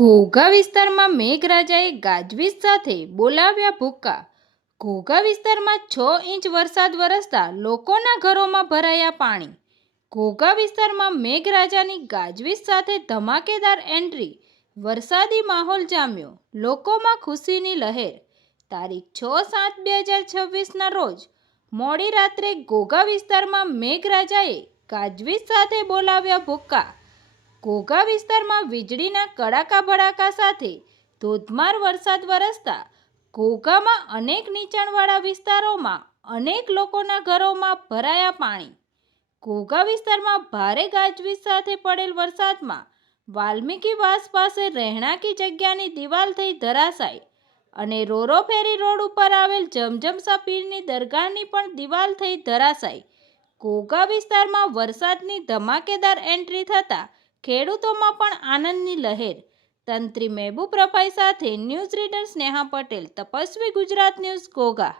ઘોઘા વિસ્તારમાં મેઘરાજાએ ગાજવીજ સાથે બોલાવ્યા ભૂક્કા। ઘોઘા વિસ્તારમાં 6 ઇંચ વરસાદ વરસતા લોકોના ઘરોમાં ભરાયા પાણી। ઘોઘા વિસ્તારમાં મેઘરાજાની ગાજવીજ સાથે ધમાકેદાર એન્ટ્રી, વરસાદી માહોલ જામ્યો, લોકોમાં ખુશીની લહેર। તારીખ 6/7/2026ના રોજ મોડી રાત્રે ઘોઘા વિસ્તારમાં મેઘરાજાએ ગાજવીજ સાથે બોલાવ્યા ભૂક્કા। ઘોઘા વિસ્તારમાં વીજળીના કડાકા ભડાકા સાથે ધોધમાર વરસાદ વરસતા ઘોઘામાં અનેક નીચાણવાળા વિસ્તારોમાં અનેક લોકોના ઘરોમાં ભરાયા પાણી। ઘોઘા વિસ્તારમાં ભારે ગાજવીજ સાથે પડેલ વરસાદમાં વાલ્મીકીવાસ પાસે રહેણાંકી જગ્યાની દિવાલ થઈ ધરાશાયી અને રોરો ફેરી રોડ ઉપર આવેલ જમજમસા પીરની દરગાહની પણ દિવાલ થઈ ધરાશાયી। ઘોઘા વિસ્તારમાં વરસાદની ધમાકેદાર એન્ટ્રી થતાં ખેડૂતોમાં પણ આનંદની લહેર। તંત્રી મહેબૂબ રફાઈ સાથે news reader Sneha Patel, Tapasvi Gujarat news, Ghogha.